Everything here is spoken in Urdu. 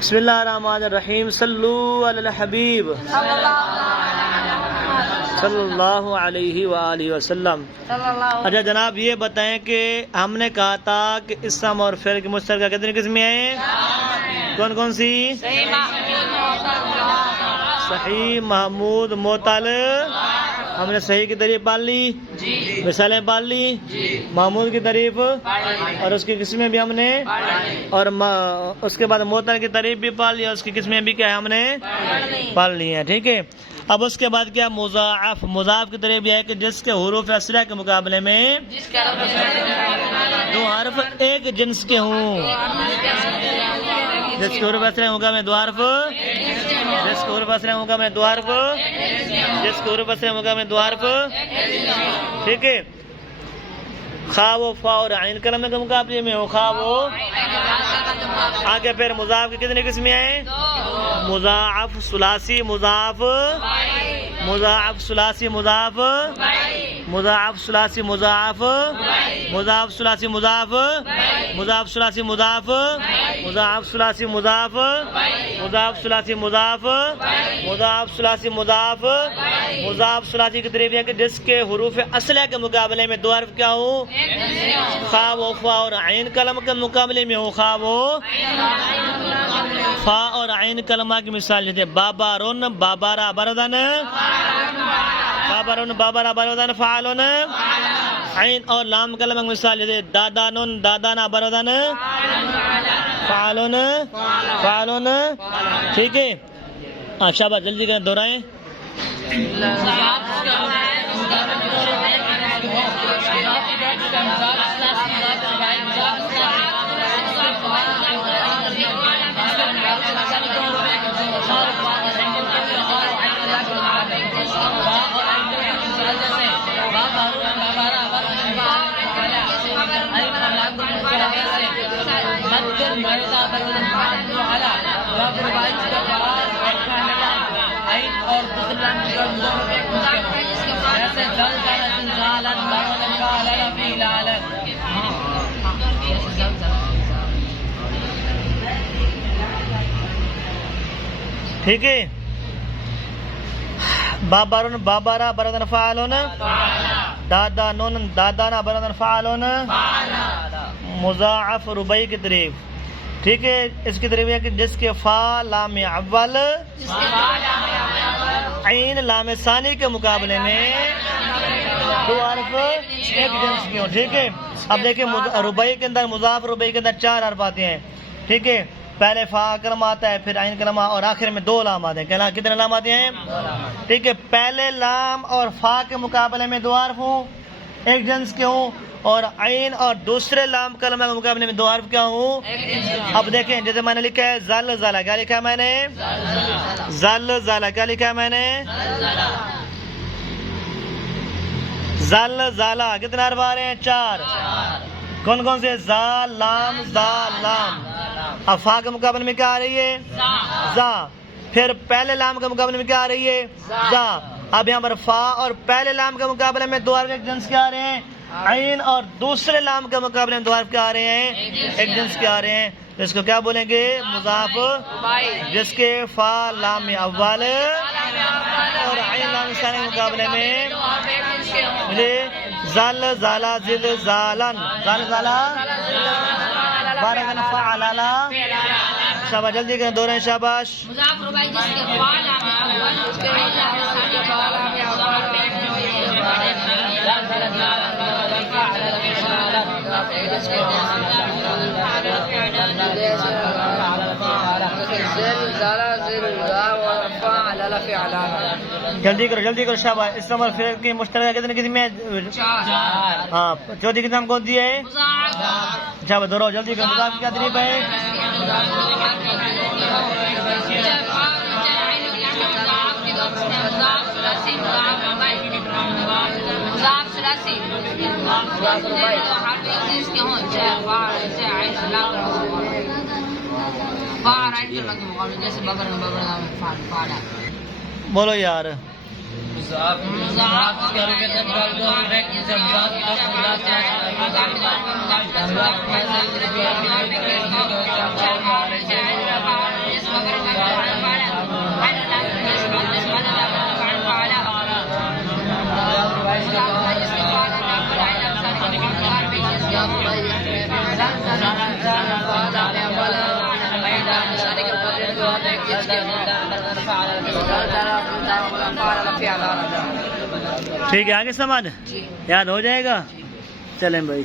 بسم اللہ الرحمن الرحیم صلو علی الحبیب صلی اللہ علیہ وآلہ وسلم۔ اچھا جناب یہ بتائیں کہ ہم نے کہا تھا کہ اسم اور فعل کی مشترکہ کتنی قسمیں ہیں؟ کون کون سی؟ صحیح، محمود، معتل۔ ہم نے صحیح کی تعریف پال لی، مثالیں پال لی، محمود کی تعریف اور اس کی قسمیں بھی ہم نے، اور اس کے بعد معتل کی تعریف بھی پال لی اور اس کی قسمیں بھی کیا ہم نے پال لی ہیں، ٹھیک ہے۔ اب اس کے بعد کیا مضاعف، مضاعف کی تعریف یہ ہے کہ جس کے حروف اصلیہ کے مقابلے میں دو حرف ایک جنس کے ہوں، جس کے حروف اصلیہ ہوگا میں دو حرف، جس کے حروف اصلیہ ہوگا میں دو حرف، جس کے حروف اصلیہ ہوگا میں دو حرف، ٹھیک ہے۔ خواہ و فا اور عین کلمہ کے مقابلے میں ہو، خواہ وہ آگے پھر مضاعف کی کتنی قسمیں ہیں؟ مضاعف ثلاثی، مضاعف مضاعف ثلاثی، مضاعف مضاعف ثلاثی، مضاعف مضاعف ثلاثی، مضاعف مضاعف ثلاثی، مضاعف مضاعف ثلاثی، مضاعف مضاعف ثلاثی، مضاعف مضاعف ثلاثی، مضاعف مضاعف ثلاثی کی تعریف ہے کہ جس کے حروف اصلیہ کے مقابلے میں دو حرف کیا ہوں؟ خواہ و فا اور عین کلمہ کے مقابلے میں ہو، خواہ وہ فا اور عین کلمہ کی مثال جیسے بابارون، بابارا بردن، بابارون بابارا بردن، فعلون، عین اور لام کلمہ کی مثال جیسے دادانون، دادانا بردن، فعلون فعلون، ٹھیک ہے۔ شاباش، جلدی کریں، دہرائیں۔ ٹھیک ہے۔ بابارون بابارا بردن، فعلون، دادانون دادانا بردن، فعلون، مضاعف رباعی کی تعریف، ٹھیک ہے۔ اس کی تعریف ہے کہ جس کے فا لام اول عین لام ثانی کے مقابلے میں دو حرف ایک جنس کی ہوں، ٹھیک ہے۔ اب دیکھیں رباعی کے اندر، مضاعف رباعی کے اندر چار حرف آتے ہیں، ٹھیک ہے۔ پہلے فا کلمہ آتا ہے، پھر عین کلمہ اور آخر میں دو لام آتے ہیں۔ کتنے لام آتے ہیں؟ ٹھیک ہے۔ پہلے لام اور فا کے مقابلے میں دو حرف ہوں، ایک جنس کے ہوں، اور عین اور دوسرے لام کلمہ کے مقابلے میں دو حرف کیا ہوں؟ اب دیکھیں جیسے میں نے لکھا ہے زل زالا، کیا لکھا ہے میں نے؟ زل زالا، کیا لکھا ہے میں نے؟ زل زالا، کتنے حرف آ رہے ہیں؟ چار۔ کون کون سے؟ زا لام زا لام۔ اب فا کے مقابلے میں کیا آ رہی ہے؟ زا۔ پھر پہلے لام کے مقابلے میں کیا آ رہی ہے؟ زا۔ اب یہاں پر فا اور پہلے لام کے مقابلے میں دو حرف ایک جنس کے آ رہے ہیں، عین اور دوسرے لام کے مقابلے میں دو حرف کیا آ رہے ہیں؟ ایک جنس کے آ رہے ہیں۔ اس کو کیا بولیں گے؟ مضاعف، جس کے فا لام اول اور عین لام ثانی کے مقابلے میں زل زالا زل زالن، زل زالا بارکن فعلالا۔ شاباش، جلدی کریں، دو رہے ہیں، شاباش۔ مضاعف رباعی جس کے فا لام اول اس کے عین لام ثانی کے جلدی کرو، جلدی کرو، شاباش۔ اسم اور فعل کی مشترکہ کتنی قسمیں ہیں؟ ہاں، چوتھی قسم کون سی ہے؟ شاباش، دہراؤ، جلدی کرو۔ مضاعف کی کیا تعریف ہے؟ بولو یار۔ ٹھیک ہے، آگے سمجھ یاد ہو جائے گا. چلیں بھائی.